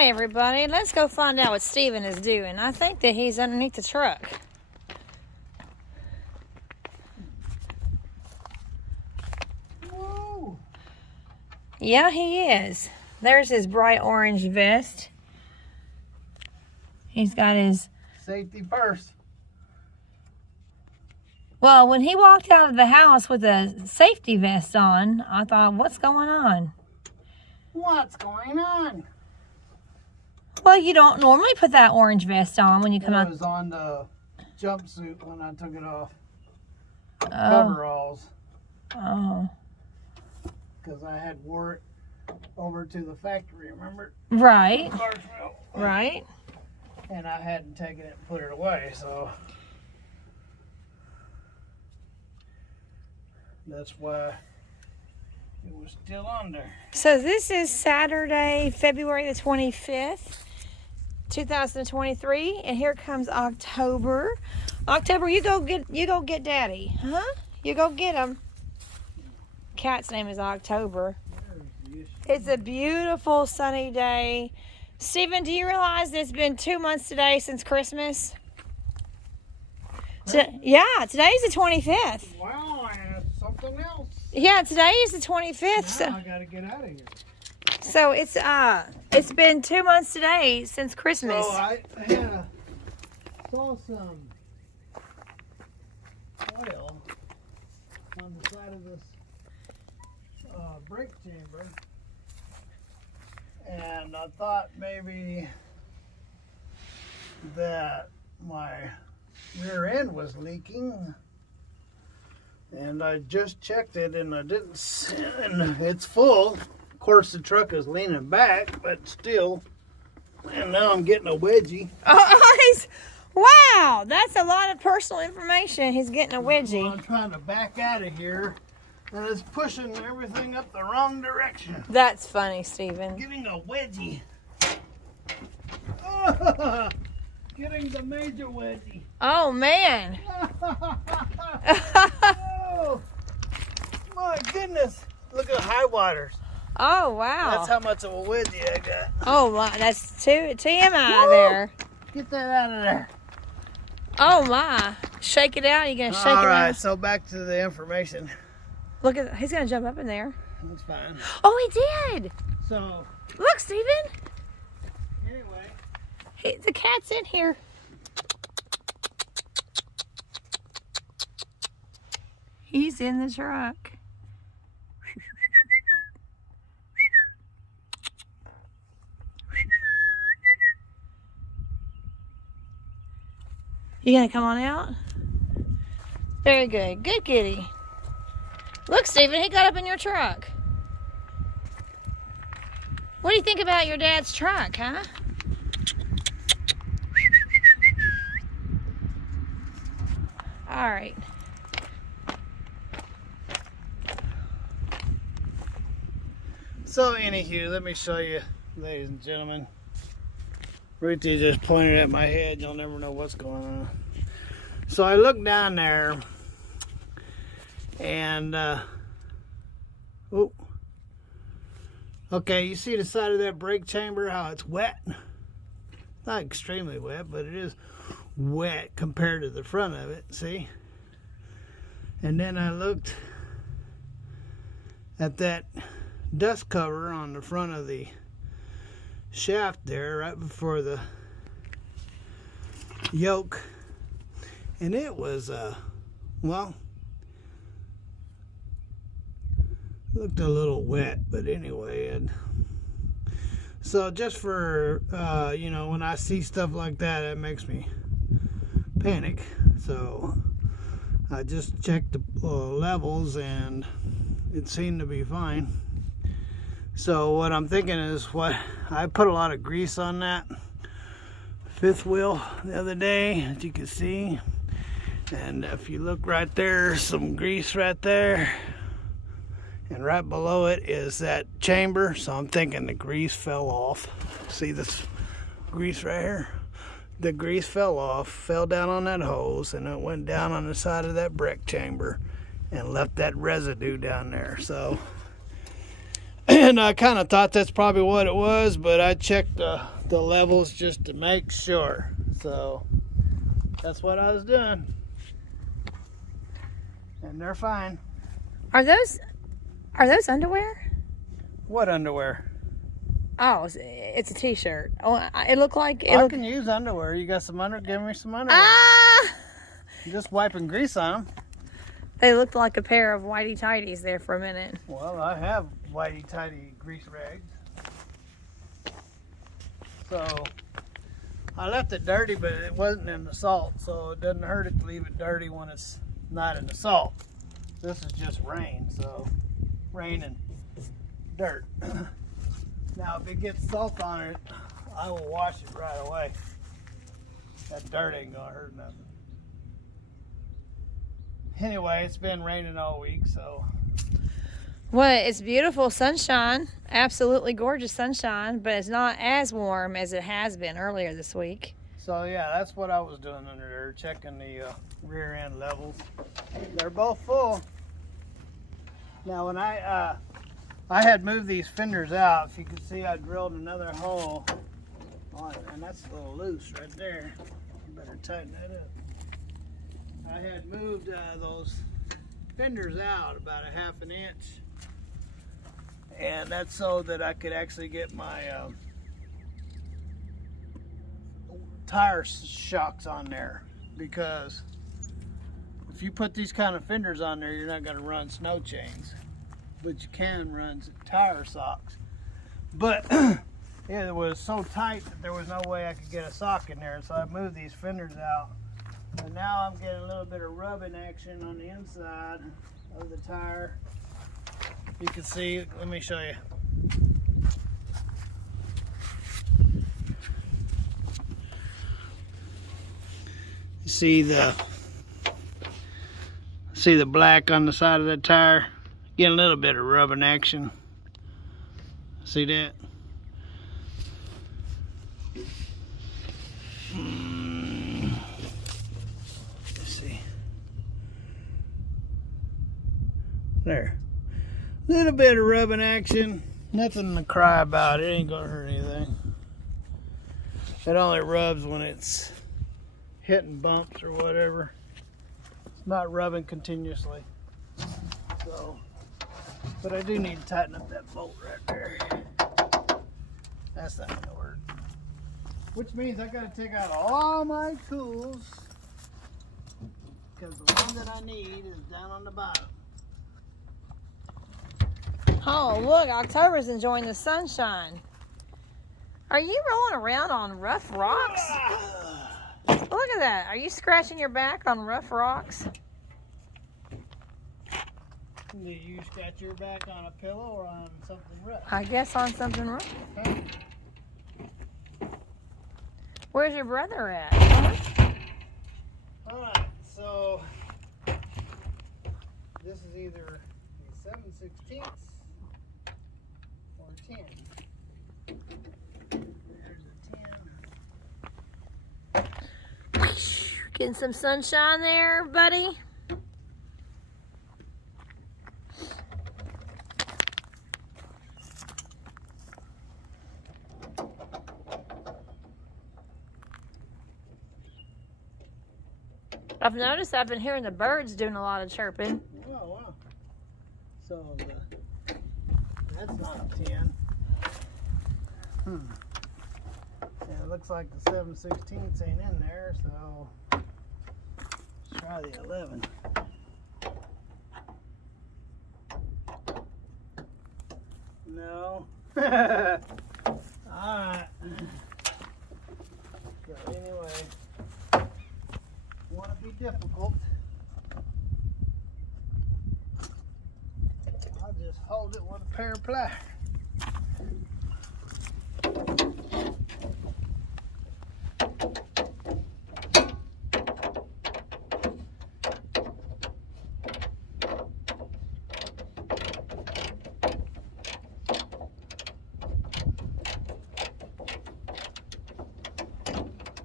Hi everybody, let's go find out what Steven is doing. I think that he's underneath the truck. Whoa. Yeah, he is. There's his bright orange vest. He's got his... Safety first. Well, when he walked out of the house with a safety vest on, I thought, what's going on? What's going on? Well, you don't normally put that orange vest on when you come out. It was on the jumpsuit when I took it off. Oh. Coveralls. Oh. Because I had wore it over to the factory, remember? Right. Carsville. Right. And I hadn't taken it and put it away, so that's why it was still on there. So this is Saturday, February the 25th, 2023, and here comes October. October, you go get Daddy, huh? You go get him. Cat's name is October. It's a beautiful sunny day. Steven, do you realize it's been 2 months today since Christmas? Yeah, today's the 25th. Wow, I have something else. Yeah, today is the 25th. Now I gotta get out of here. So it's been 2 months today since Christmas. So I saw some oil on the side of this brake chamber, and I thought maybe that my rear end was leaking, and I just checked it and I didn't see, and it's full. Of course the truck is leaning back, but still, and now I'm getting a wedgie. Oh, wow, that's a lot of personal information. He's getting a wedgie. Well, I'm trying to back out of here, and it's pushing everything up the wrong direction. That's funny, Steven. Getting a wedgie. Getting the major wedgie. Oh, man. Oh, my goodness. Look at the high waters. Oh, wow. That's how much of a wedgie I got. Oh, my. That's TMI there. Get that out of there. Oh, my. Shake it out. You going to shake it All right, out? so back to the information. Look at, he's going to jump up in there. That's fine. Oh, he did. So, Look, Steven. anyway. The cat's in here. He's in the truck. You gonna come on out? Very good. Good kitty. Look, Steven, he got up in your truck. What do you think about your dad's truck, huh? All right. So, anywho, let me show you, ladies and gentlemen. Ruthie just pointed at my head. You'll never know what's going on. So I look down there, and oh, okay. You see the side of that brake chamber? How it's wet? Not extremely wet, but it is wet compared to the front of it. See? And then I looked at that dust cover on the front of the shaft there, right before the yoke, and it was well, looked a little wet, but anyway. And so just for you know, when I see stuff like that, it makes me panic. So I just checked the levels, and it seemed to be fine. So what I'm thinking is, what I put a lot of grease on that fifth wheel the other day, as you can see, and if you look right there, some grease right there, and right below it is that chamber. So I'm thinking the grease fell off. See this grease right here? The grease fell off, fell down on that hose, and it went down on the side of that brake chamber and left that residue down there. So And I kind of thought that's probably what it was, but I checked the levels just to make sure. So that's what I was doing. And they're fine. Are those underwear? What underwear? Oh, it's a t-shirt. Oh, it looked like it. I can use underwear. You got some give me some underwear. Ah! Just wiping grease on them. They looked like a pair of whitey tighties there for a minute. Well, I have whitey tighty grease rags. So I left it dirty, but it wasn't in the salt, so it doesn't hurt it to leave it dirty when it's not in the salt. This is just rain, so rain and dirt. Now, if it gets salt on it, I will wash it right away. That dirt ain't gonna hurt nothing. Anyway, it's been raining all week, so. Well, it's beautiful sunshine, absolutely gorgeous sunshine, but it's not as warm as it has been earlier this week. So yeah, that's what I was doing under there, checking the rear end levels. They're both full. Now when I had moved these fenders out, if you can see I drilled another hole on it, and that's a little loose right there. You better tighten that up. I had moved those fenders out about a ½ an inch, and that's so that I could actually get my tire shocks on there, because if you put these kind of fenders on there, you're not going to run snow chains, but you can run tire socks. But it was so tight that there was no way I could get a sock in there, so I moved these fenders out, and now I'm getting a little bit of rubbing action on the inside of the tire. You can see, let me show you. See the black on the side of the tire? Getting a little bit of rubbing action. See that? Let's see. There. Little bit of rubbing action. Nothing to cry about. It ain't gonna hurt anything. It only rubs when it's hitting bumps or whatever. It's not rubbing continuously. So, but I do need to tighten up that bolt right there. That's not gonna work. Which means I gotta take out all my tools, because the one that I need is down on the bottom. Oh, look, October's enjoying the sunshine. Are you rolling around on rough rocks? Look at that. Are you scratching your back on rough rocks? Do you scratch your back on a pillow or on something rough? I guess on something rough. Okay. Where's your brother at? Huh? Alright, so this is either a 7/16 or 10. There's a 10. Getting some sunshine there, buddy. I've noticed I've been hearing the birds doing a lot of chirping. Oh, wow. So that's not a 10. Yeah, it looks like the 7/16 ain't in there, so let's try the 11. No. Alright. So anyway, want to be difficult, I'll just hold it with a pair of pliers.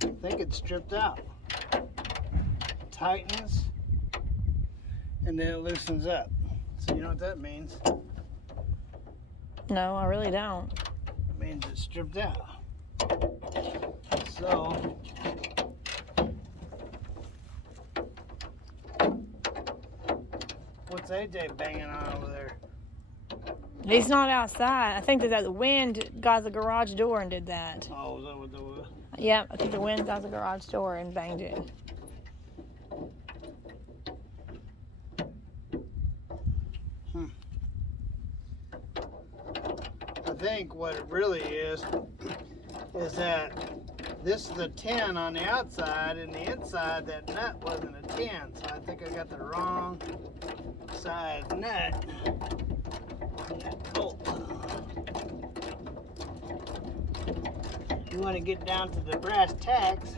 I think it's stripped out. Tightens, and then it loosens up. So you know what that means. No, I really don't. It means it's stripped out. So, what's AJ banging on over there? He's not outside. I think that the wind got the garage door and did that. Oh, is that what that was? Yep, I think the wind got the garage door and banged it. I think what it really is that this is a 10 on the outside, and the inside that nut wasn't a 10. So I think I got the wrong size nut on that bolt. You want to get down to the brass tacks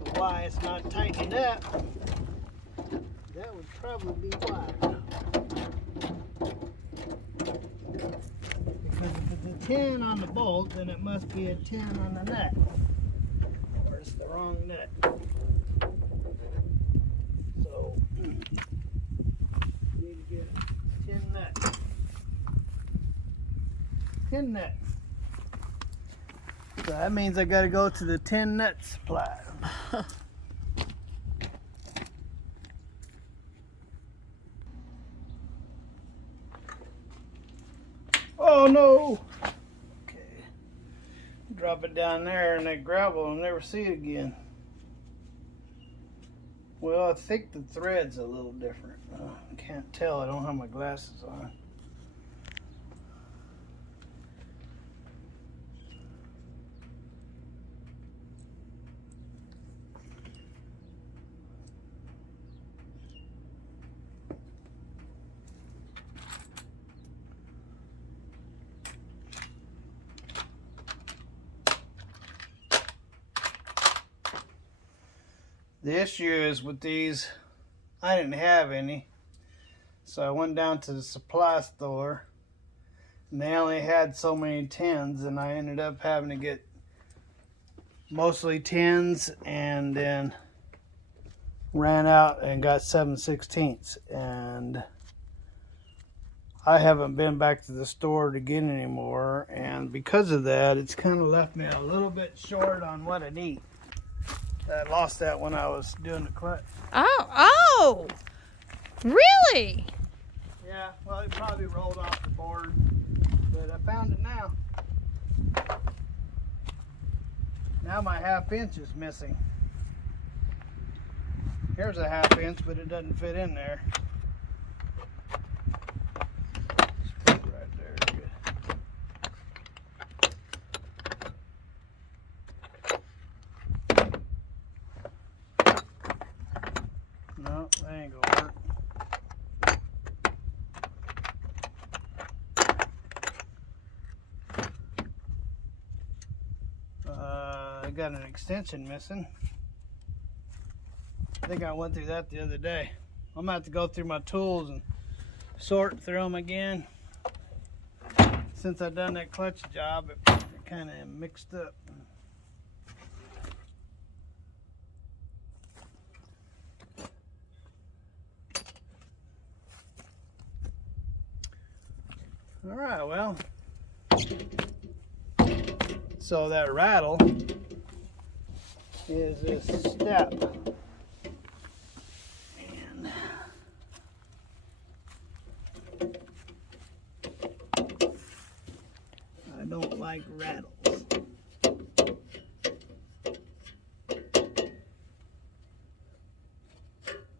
of why it's not tightened up. That would probably be why. Because if it's a 10 on the bolt, then it must be a 10 on the nut. Or it's the wrong nut. So, you need to get a 10 nut. 10 nut. So that means I got to go to the 10 nut supply. Oh no! Okay. Drop it down there and that gravel, I'll never see it again. Well, I think the thread's a little different. I can't tell, I don't have my glasses on. The issue is with these, I didn't have any, so I went down to the supply store and they only had so many 10s, and I ended up having to get mostly 10s and then ran out and got 7/16, and I haven't been back to the store to get any more, and because of that it's kind of left me a little bit short on what I need. I lost that when I was doing the clutch. Oh, really? Yeah, well, it probably rolled off the board, but I found it now. Now my 1/2 inch is missing. Here's a 1/2 inch, but it doesn't fit in there. Just put it right there. Good. No, that ain't gonna work. I got an extension missing. I think I went through that the other day. I'm gonna have to go through my tools and sort through them again. Since I've done that clutch job, it kind of mixed up. All right, well, so that rattle is this step, and I don't like rattles.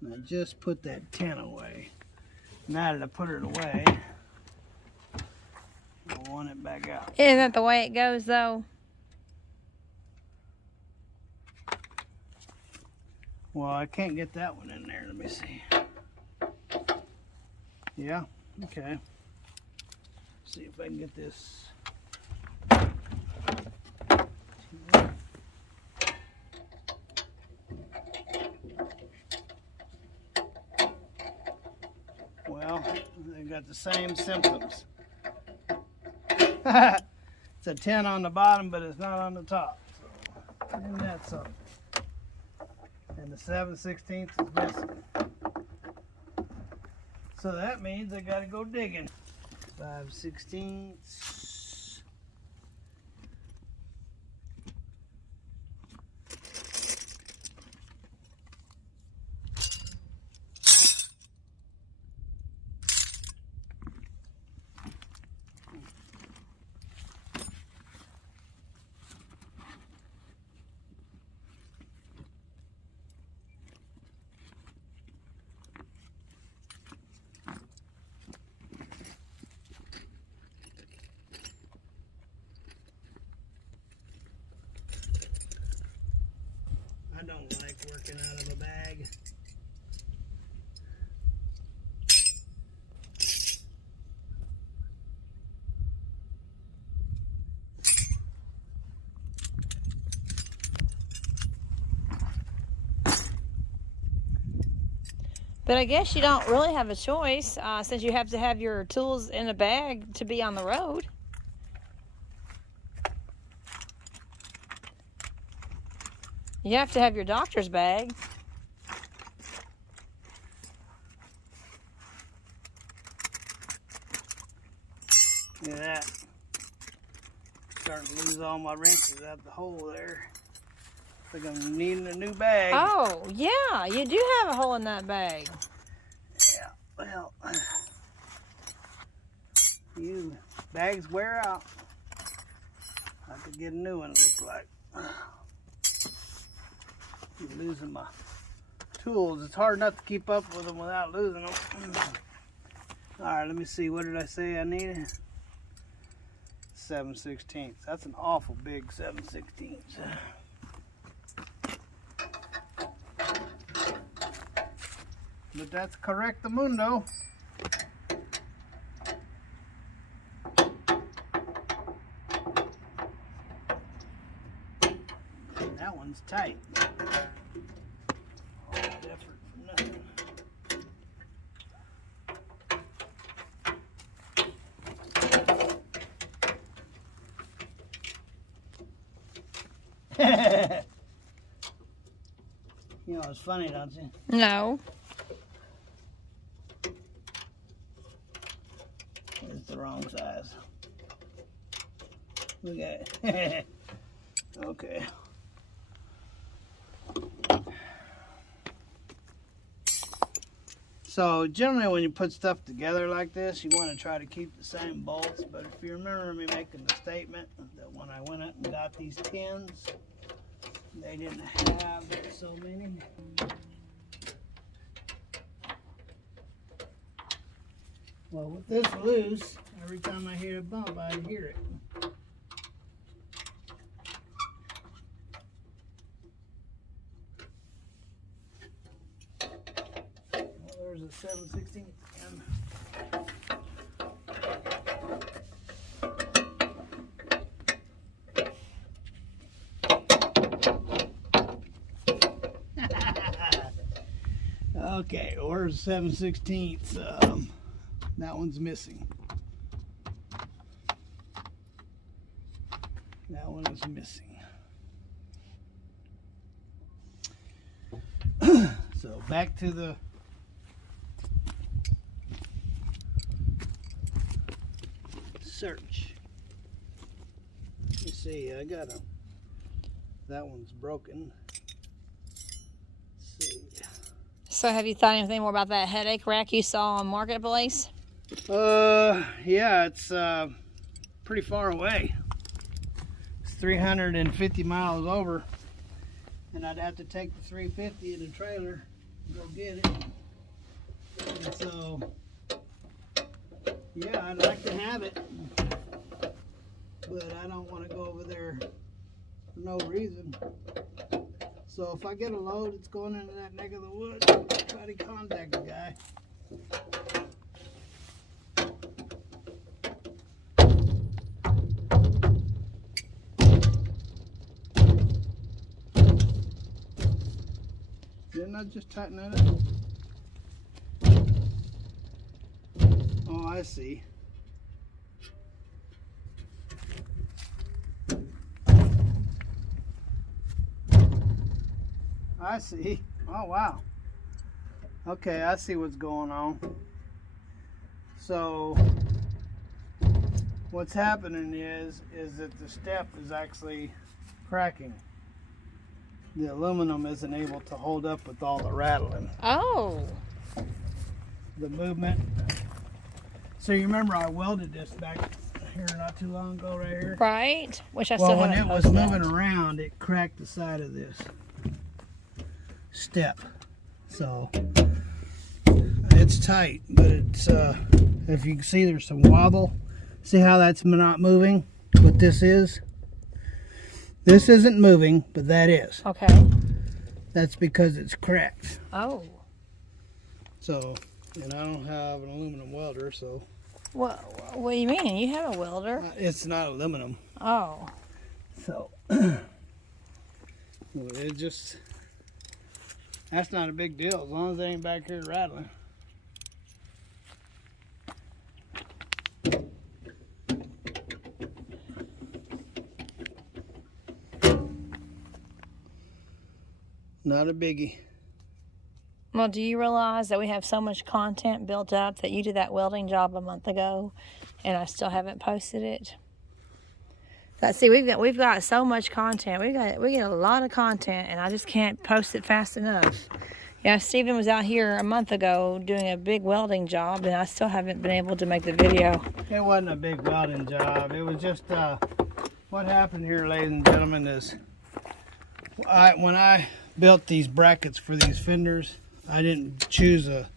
And I just put that 10 away. Now that I put it away, I want it back out. Isn't that the way it goes, though? Well, I can't get that one in there. Let me see. Yeah, okay. See if I can get this. Well, they got the same symptoms. It's a 10 on the bottom, but it's not on the top. So, isn't that something? And the 7/16 is missing. So that means I gotta go digging. 5/16. I don't like working out of a bag. But I guess you don't really have a choice since you have to have your tools in a bag to be on the road. You have to have your doctor's bag. Look at that. Starting to lose all my wrenches out the hole there. I think I'm needing a new bag. Oh, yeah, you do have a hole in that bag. Yeah, well, you bags wear out. I have to get a new one, it looks like. I'm losing my tools. It's hard enough to keep up with them without losing them. Alright, let me see. What did I say I needed? 7/16. That's an awful big 7/16. But that's correctamundo. That one's tight. All that effort for nothing. You know, it's funny, don't you? No. It's the wrong size. Look at it. Okay. So generally when you put stuff together like this, you want to try to keep the same bolts. But if you remember me making the statement that when I went out and got these tins, they didn't have so many. Well, with this loose, every time I hear a bump, I hear it. Well, there's a 7/16 again. Okay, where's 7/16? That one's missing. That one is missing. So back to the search. Let me see, I got a, that one's broken. Let's see. So have you thought anything more about that headache rack you saw on Marketplace? Yeah, it's pretty far away. It's 350 miles over, and I'd have to take the 350 in the trailer and go get it. And so, yeah, I'd like to have it, but I don't want to go over there for no reason. So if I get a load, it's going into that neck of the woods. Try to contact the guy. Didn't I just tighten that up? Oh, I see. I see. Oh, wow. Okay, I see what's going on. So, what's happening is that the step is actually cracking. The aluminum isn't able to hold up with all the rattling. Oh. The movement. So you remember I welded this back here not too long ago right here? Right. Which I Well, still when haven't it was posted. moving around, it cracked the side of this step. So it's tight, but it's if you can see, there's some wobble. See how that's not moving? What this is? This isn't moving, but that is. Okay. That's because it's cracked. Oh. So, and I don't have an aluminum welder, so What do you mean? You have a welder? it's not aluminum. Oh. So it just, that's not a big deal as long as it ain't back here rattling. Not a biggie. Well, do you realize that we have so much content built up that you did that welding job a month ago, and I still haven't posted it? But see, we've got so much content. We get a lot of content, and I just can't post it fast enough. Yeah, Stephen was out here a month ago doing a big welding job, and I still haven't been able to make the video. It wasn't a big welding job. It was just what happened here, ladies and gentlemen, is when I built these brackets for these fenders, I didn't choose a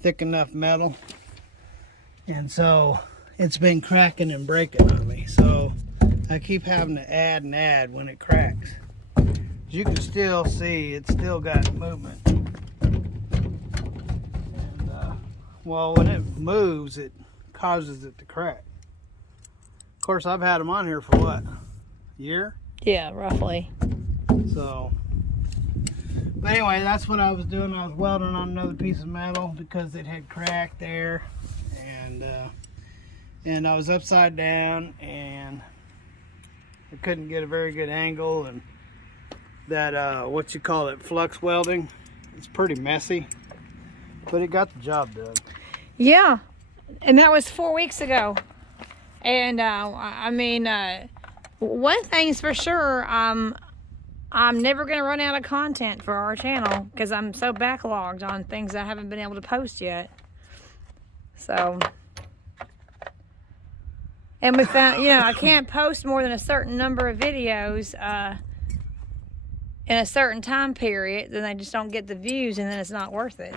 thick enough metal, and so it's been cracking and breaking on me. So I keep having to add and add when it cracks. As you can still see, it's still got movement. And well, when it moves, it causes it to crack. Of course, I've had them on here for what, a year? Yeah, roughly. So, but anyway, that's what I was doing. I was welding on another piece of metal because it had cracked there, and I was upside down, and I couldn't get a very good angle, and that what you call it, flux welding, it's pretty messy, but it got the job done. Yeah, and that was 4 weeks ago. And I mean, one thing's for sure, I'm never going to run out of content for our channel because I'm so backlogged on things I haven't been able to post yet. So, and we found, you know, I can't post more than a certain number of videos in a certain time period, then they just don't get the views, and then it's not worth it.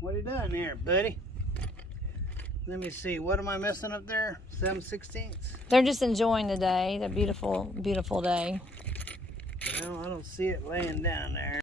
What are you doing here, buddy? Let me see, what am I missing up there? 7/16? They're just enjoying the day, the beautiful, beautiful day. Well, I don't see it laying down there.